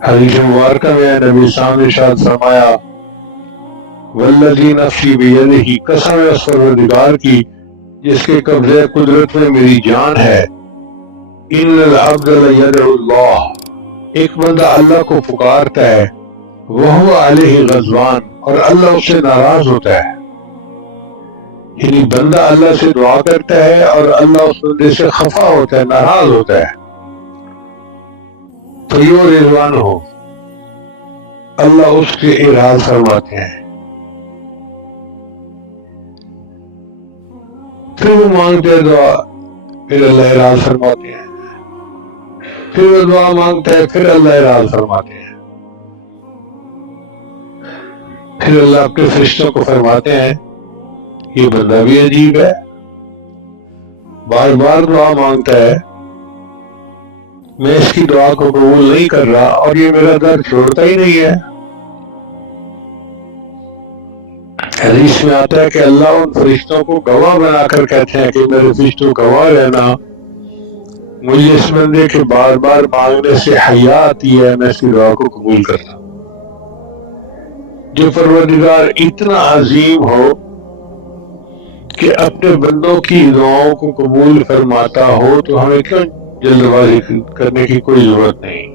حدیث مبارکہ میں نبی صاحب نے ارشاد فرمایا والذی نفسی بیدہ، قسم ہے اس پروردگار کی جس کے قبضے قدرت میں میری جان ہے، ان العبد لیدعو اللہ، ایک بندہ اللہ کو پکارتا ہے، وہو علیہ غضبان، اور اللہ اس سے ناراض ہوتا ہے، یعنی بندہ اللہ سے دعا کرتا ہے اور اللہ اس بندے سے خفا ہوتا ہے، ناراض ہوتا ہے، فیو رضوان ہو، اللہ اس کے اراض فرماتے ہیں، پھر وہ مانگتے ہیں دعا، پھر اللہ اراض فرماتے ہیں، پھر وہ دعا مانگتا ہے، پھر اللہ اراض فرماتے ہیں، پھر اللہ اپنے فرشتوں کو فرماتے ہیں یہ بندہ بھی عجیب ہے، بار بار دعا مانگتا ہے، میں اس کی دعا کو قبول نہیں کر رہا اور یہ میرا در چھوڑتا ہی نہیں ہے۔ حدیث میں آتا ہے کہ اللہ ان فرشتوں کو گواہ بنا کر کہتے ہیں کہ میرے فرشتوں گواہ رہنا، مجھے اس بندے کے بار بار مانگنے سے حیا آتی ہے، میں اس کی دعا کو قبول کرتا ہوں۔ جو پروردگار اتنا عظیم ہو کہ اپنے بندوں کی دعاؤں کو قبول فرماتا ہو تو ہمیں کیوں جلد بازی کرنے کی کوئی ضرورت نہیں۔